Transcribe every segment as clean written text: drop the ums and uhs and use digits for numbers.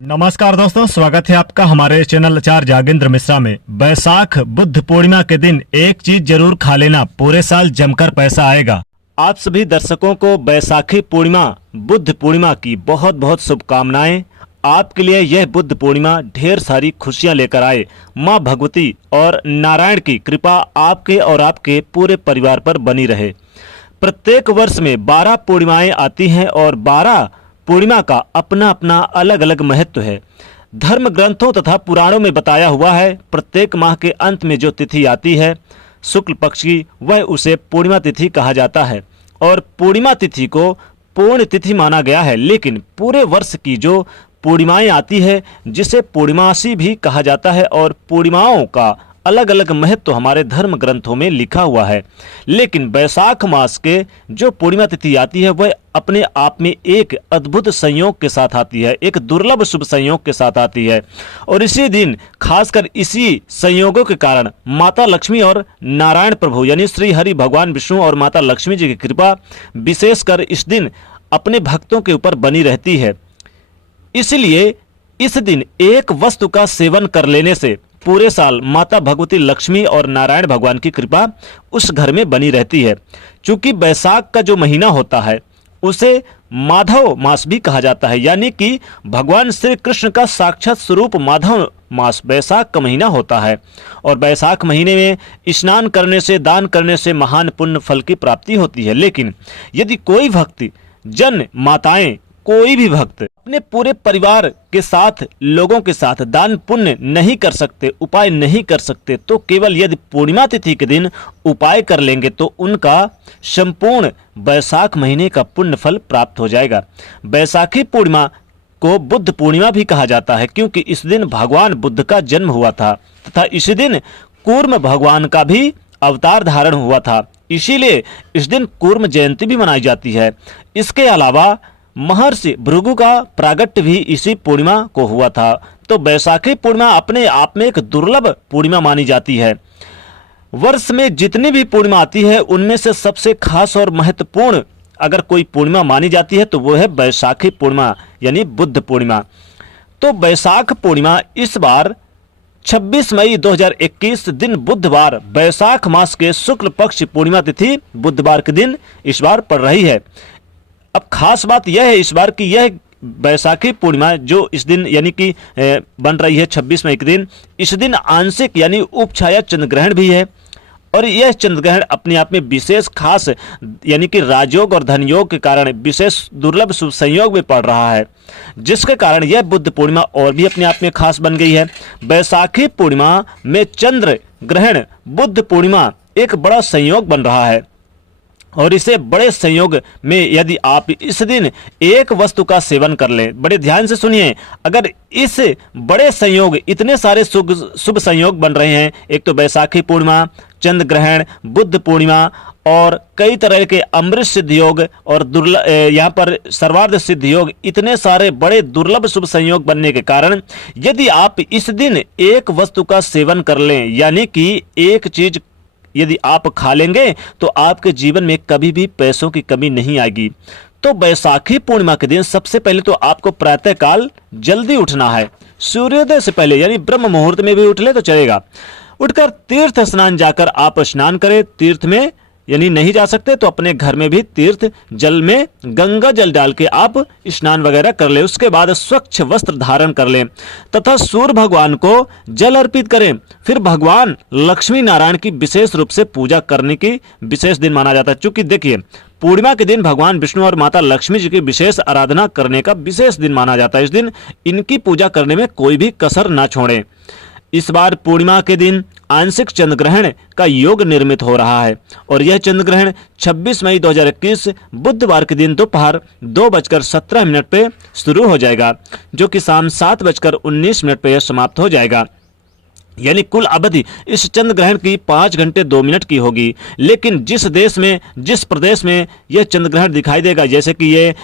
नमस्कार दोस्तों, स्वागत है आपका हमारे चैनल आचार्य जागेंद्र मिश्रा में। बैसाख बुद्ध पूर्णिमा के दिन एक चीज जरूर खा लेना, पूरे साल जमकर पैसा आएगा। आप सभी दर्शकों को बैसाखी पूर्णिमा बुद्ध पूर्णिमा की बहुत बहुत शुभकामनाएं। आपके लिए यह बुद्ध पूर्णिमा ढेर सारी खुशियां लेकर आए। माँ भगवती और नारायण की कृपा आपके और आपके पूरे परिवार पर बनी रहे। प्रत्येक वर्ष में 12 पूर्णिमाएं आती हैं और 12 पूर्णिमा का अपना अपना अलग अलग महत्व है। धर्म ग्रंथों तथा पुराणों में बताया हुआ है, प्रत्येक माह के अंत में जो तिथि आती है शुक्ल पक्ष की, वह उसे पूर्णिमा तिथि कहा जाता है और पूर्णिमा तिथि को पूर्ण तिथि माना गया है। लेकिन पूरे वर्ष की जो पूर्णिमाएं आती है जिसे पूर्णिमासी भी कहा जाता है और पूर्णिमाओं का अलग अलग महत्व हमारे धर्म ग्रंथों में लिखा हुआ है। लेकिन बैसाख मास के जो पूर्णिमा तिथि आती है वह अपने आप में एक अद्भुत संयोग के साथ आती है, एक दुर्लभ शुभ संयोग के साथ आती है। और इसी दिन खासकर इसी संयोगों के कारण माता लक्ष्मी और नारायण प्रभु यानी श्री हरि भगवान विष्णु और माता लक्ष्मी जी की कृपा विशेषकर इस दिन अपने भक्तों के ऊपर बनी रहती है। इसलिए इस दिन एक वस्तु का सेवन कर लेने से पूरे साल माता भगवती लक्ष्मी और नारायण भगवान की कृपा उस घर में बनी रहती है। चूंकि बैसाख का जो महीना होता है उसे माधव मास भी कहा जाता है, यानी कि भगवान श्री कृष्ण का साक्षात स्वरूप माधव मास बैसाख का महीना होता है। और बैसाख महीने में स्नान करने से, दान करने से महान पुण्य फल की प्राप्ति होती है। लेकिन यदि कोई भक्त जन माताएं, कोई भी भक्त अपने पूरे परिवार के साथ, लोगों के साथ दान पुण्य नहीं कर सकते, उपाय नहीं कर सकते, तो केवल यदि पूर्णिमा तिथि के दिन उपाय कर लेंगे तो उनका संपूर्ण बैसाख महीने का पुण्य फल प्राप्त हो जाएगा। बैसाखी पूर्णिमा को बुद्ध पूर्णिमा भी कहा जाता है क्योंकि इस दिन भगवान बुद्ध का जन्म हुआ था तथा इसी दिन कूर्म भगवान का भी अवतार धारण हुआ था। इसीलिए इस दिन कूर्म जयंती भी मनाई जाती है। इसके अलावा महर्षि भृगु का प्रागट्य भी इसी पूर्णिमा को हुआ था। तो बैसाखी पूर्णिमा अपने आप में एक दुर्लभ पूर्णिमा मानी जाती है। वर्ष में जितनी भी पूर्णिमा आती है उनमें से सबसे खास और महत्वपूर्ण अगर कोई पूर्णिमा मानी जाती है तो वो है बैसाखी पूर्णिमा यानी बुद्ध पूर्णिमा। तो बैसाख पूर्णिमा इस बार 26 मई 2021 दिन बुधवार, बैसाख मास के शुक्ल पक्ष पूर्णिमा तिथि बुधवार के दिन इस बार पड़ रही है। अब खास बात यह है इस बार की यह बैसाखी पूर्णिमा जो इस दिन यानी कि बन रही है 26 मई के दिन, इस दिन आंशिक यानी उपछाया चंद्र ग्रहण भी है। और यह चंद्र ग्रहण अपने आप में विशेष खास यानी कि राजयोग और धन योग के कारण विशेष दुर्लभ शुभ संयोग में पड़ रहा है, जिसके कारण यह बुद्ध पूर्णिमा और भी अपने आप में खास बन गई है। बैसाखी पूर्णिमा में चंद्र ग्रहण बुद्ध पूर्णिमा एक बड़ा संयोग बन रहा है और इसे बड़े संयोग में यदि आप इस दिन एक वस्तु का सेवन कर लें, बड़े ध्यान से सुनिए, अगर इस बड़े संयोग इतने सारे शुभ संयोग बन रहे हैं, एक तो बैसाखी पूर्णिमा, चंद्र ग्रहण, बुद्ध पूर्णिमा और कई तरह के अमृत सिद्ध योग और यहाँ पर सर्वार्थ सिद्ध योग, इतने सारे बड़े दुर्लभ शुभ संयोग बनने के कारण यदि आप इस दिन एक वस्तु का सेवन कर लें यानी कि एक चीज यदि आप खा लेंगे तो आपके जीवन में कभी भी पैसों की कमी नहीं आएगी। तो बैसाखी पूर्णिमा के दिन सबसे पहले तो आपको प्रातःकाल जल्दी उठना है, सूर्योदय से पहले यानी ब्रह्म मुहूर्त में भी उठ ले तो चलेगा। उठकर तीर्थ स्नान जाकर आप स्नान करें। तीर्थ में यानी नहीं जा सकते तो अपने घर में भी तीर्थ जल में गंगा जल डाल के आप स्नान वगैरह कर ले। उसके बाद स्वच्छ वस्त्र धारण कर लें तथा सूर्य भगवान को जल अर्पित करें। फिर भगवान लक्ष्मी नारायण की विशेष रूप से पूजा करने की विशेष दिन माना जाता है। चूंकि देखिए पूर्णिमा के दिन भगवान विष्णु और माता लक्ष्मी जी की विशेष आराधना करने का विशेष दिन माना जाता है। इस दिन इनकी पूजा करने में कोई भी कसर ना छोड़ें। इस बार पूर्णिमा के दिन आंशिक चंद्र ग्रहण का योग निर्मित हो रहा है और यह चंद्र ग्रहण 26 मई 2021 बुधवार के दिन दोपहर 2:17 पे शुरू हो जाएगा, जो कि शाम 7:19 पे यह समाप्त हो जाएगा। यानी कुल अवधि इस चंद्र ग्रहण की 5 घंटे 2 मिनट की होगी। लेकिन जिस देश में, जिस प्रदेश में यह चंद्र ग्रहण दिखाई देगा, जैसे कि ये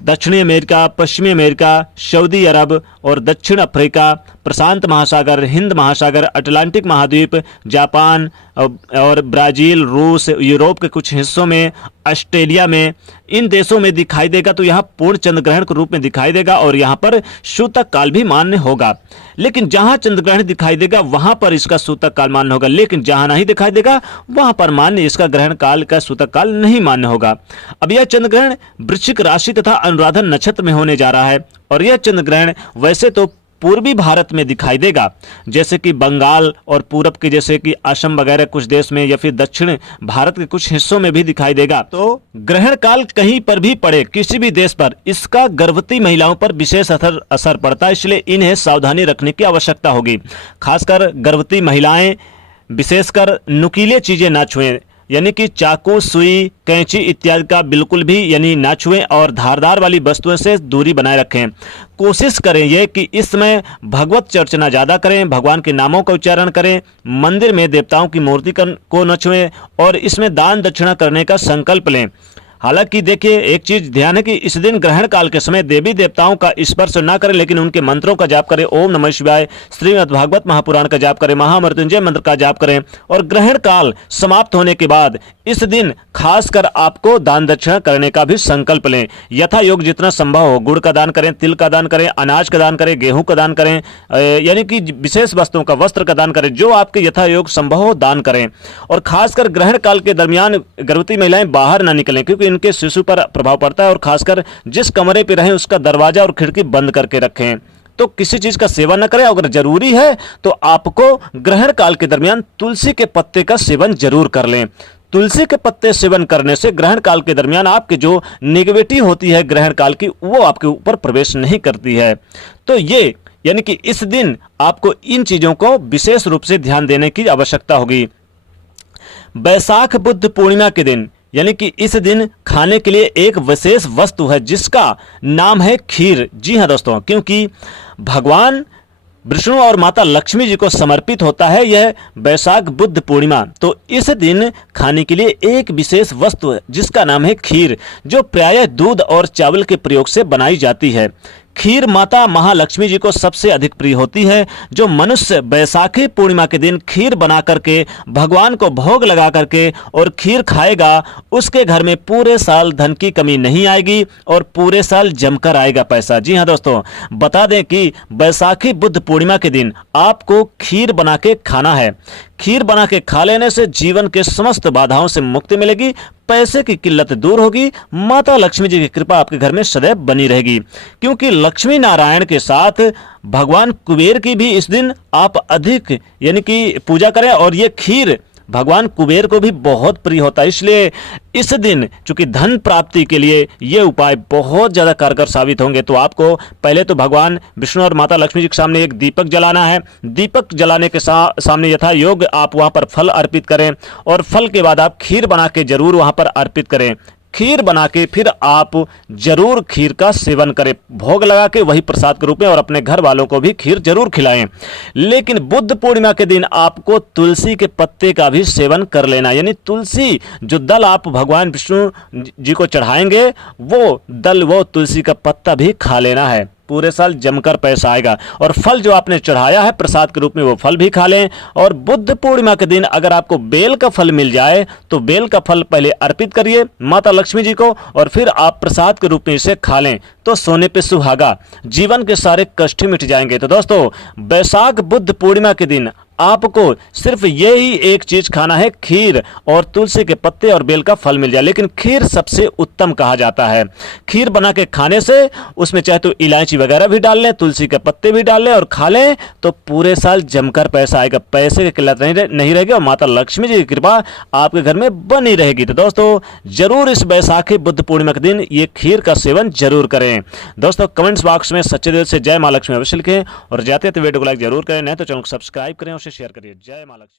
दक्षिणी अमेरिका, पश्चिमी अमेरिका, सऊदी अरब और दक्षिण अफ्रीका, प्रशांत महासागर, हिंद महासागर, अटलांटिक महाद्वीप, जापान, और ब्राज़ील, रूस, यूरोप के कुछ हिस्सों में, ऑस्ट्रेलिया में, इन देशों में दिखाई देगा तो यहाँ पूर्ण चंद्र ग्रहण के रूप में दिखाई देगा और यहाँ पर सूतक काल भी मान्य होगा। लेकिन जहाँ चंद्र ग्रहण दिखाई देगा वहाँ पर इसका सूतक काल मान्य होगा, लेकिन जहाँ नहीं दिखाई देगा वहाँ पर मान्य इसका ग्रहण काल का सूतक काल नहीं मान्य होगा। अब यह चंद्र ग्रहण वृश्चिक राशि तथा अनुराधा नक्षत्र में होने जा रहा है और यह चंद्र ग्रहण वैसे तो पूर्वी भारत में दिखाई देगा, जैसे कि बंगाल और पूरब के जैसे कि असम वगैरह कुछ देश में, या फिर दक्षिण भारत के कुछ हिस्सों में भी दिखाई देगा। तो ग्रहण काल कहीं पर भी पड़े किसी भी देश पर, इसका गर्भवती महिलाओं पर विशेष असर पड़ता है, इसलिए इन्हें सावधानी रखने की आवश्यकता होगी। खासकर गर्भवती महिलाएं विशेषकर नुकीले चीजें ना छुएं, यानी कि चाकू, सुई, कैंची इत्यादि का बिल्कुल भी यानी ना छुएं और धारदार वाली वस्तुओं से दूरी बनाए रखें। कोशिश करें ये कि इस समय भगवत चर्चना ज़्यादा करें, भगवान के नामों का उच्चारण करें, मंदिर में देवताओं की मूर्ति को न छुएं और इसमें दान दक्षिणा करने का संकल्प लें। हालांकि देखिए एक चीज ध्यान है कि इस दिन ग्रहण काल के समय देवी देवताओं का स्पर्श ना करें, लेकिन उनके मंत्रों का जाप करें। ओम नमः शिवाय, श्रीमद्भागवत महापुराण का जाप करें, महामृत्युंजय मंत्र का जाप करें और ग्रहण काल समाप्त होने के बाद इस दिन खासकर आपको दान दक्षिणा करने का भी संकल्प लें। यथा योग जितना संभव हो गुड़ का दान करें, तिल का दान करें, अनाज का दान करें, गेहूं का दान करें, यानी कि विशेष वस्तुओं का, वस्त्र का दान करें, जो आपके यथा योग संभव हो दान करें। और खासकर ग्रहण काल के दरमियान गर्भवती महिलाएं बाहर ना निकलें, क्योंकि इनके शिशु पर प्रभाव पड़ता है और खासकर जिस कमरे पर रहें उसका दरवाजा और खिड़की बंद करके रखें। तो किसी चीज का सेवन न करें। अगर जरूरी है तो आपको ग्रहण काल के दरमियान तुलसी के पत्ते का सेवन जरूर कर लें। तुलसी के पत्ते सेवन करने से ग्रहण काल के दरमियान आपके जो नेगेटिविटी होती है ग्रहण काल की, वो आपके ऊपर प्रवेश नहीं करती है। तो ये यानी कि इस दिन आपको इन चीजों को विशेष रूप से ध्यान देने की आवश्यकता होगी। बैसाख बुद्ध पूर्णिमा के दिन यानी कि इस दिन खाने के लिए एक विशेष वस्तु है जिसका नाम है खीर। जी हाँ दोस्तों, क्योंकि भगवान विष्णु और माता लक्ष्मी जी को समर्पित होता है यह बैसाख बुद्ध पूर्णिमा। तो इस दिन खाने के लिए एक विशेष वस्तु है जिसका नाम है खीर, जो प्रायः दूध और चावल के प्रयोग से बनाई जाती है। खीर माता महालक्ष्मी जी को सबसे अधिक प्रिय होती है। जो मनुष्य बैसाखी पूर्णिमा के दिन खीर बना करके भगवान को भोग लगा करके और खीर खाएगा, उसके घर में पूरे साल धन की कमी नहीं आएगी और पूरे साल जमकर आएगा पैसा। जी हाँ दोस्तों, बता दें कि बैसाखी बुद्ध पूर्णिमा के दिन आपको खीर बना के खाना है। खीर बना के खा लेने से जीवन के समस्त बाधाओं से मुक्ति मिलेगी, पैसे की किल्लत दूर होगी, माता लक्ष्मी जी की कृपा आपके घर में सदैव बनी रहेगी। क्योंकि लक्ष्मी नारायण के साथ भगवान कुबेर की भी इस दिन आप अधिक यानी कि पूजा करें और ये खीर भगवान कुबेर को भी बहुत प्रिय होता है। इसलिए इस दिन चूंकि धन प्राप्ति के लिए ये उपाय बहुत ज़्यादा कारगर साबित होंगे। तो आपको पहले तो भगवान विष्णु और माता लक्ष्मी जी के सामने एक दीपक जलाना है। दीपक जलाने के सामने यथा योग आप वहाँ पर फल अर्पित करें और फल के बाद आप खीर बना के जरूर वहाँ पर अर्पित करें। खीर बना के फिर आप जरूर खीर का सेवन करें, भोग लगा के वही प्रसाद के रूप में, और अपने घर वालों को भी खीर जरूर खिलाएं। लेकिन बुद्ध पूर्णिमा के दिन आपको तुलसी के पत्ते का भी सेवन कर लेना, यानी तुलसी जो दल आप भगवान विष्णु जी को चढ़ाएंगे वो दल, वो तुलसी का पत्ता भी खा लेना है। पूरे साल जमकर पैसा आएगा। और फल जो आपने चढ़ाया है प्रसाद के रूप में वो फल भी खा लें। और बुद्ध पूर्णिमा के दिन अगर आपको बेल का फल मिल जाए तो बेल का फल पहले अर्पित करिए माता लक्ष्मी जी को और फिर आप प्रसाद के रूप में इसे खा लें तो सोने पे सुहागा, जीवन के सारे कष्ट मिट जाएंगे। तो दोस्तों, बैसाख बुद्ध पूर्णिमा के दिन आपको सिर्फ यही एक चीज खाना है, खीर, और तुलसी के पत्ते और बेल का फल मिल जाए। लेकिन खीर सबसे उत्तम कहा जाता है। खीर बना के खाने से उसमें चाहे तो इलायची वगैरह भी डाल लें, तुलसी के पत्ते भी डाल लें और खा लें तो पूरे साल जमकर पैसा आएगा, पैसे की किल्लत नहीं रहेगी और माता लक्ष्मी जी की कृपा आपके घर में बनी रहेगी। तो दोस्तों, जरूर इस बैसाखी बुद्ध पूर्णिमा के दिन ये खीर का सेवन जरूर करें। दोस्तों, कमेंट्स बॉक्स में सच्चे दिल से जय मां लक्ष्मी अवश्य लिखें और जाते वीडियो को लाइक जरूर करें, नहीं तो चैनल को सब्सक्राइब करें और शेयर करिए। जय मां लक्ष्मी।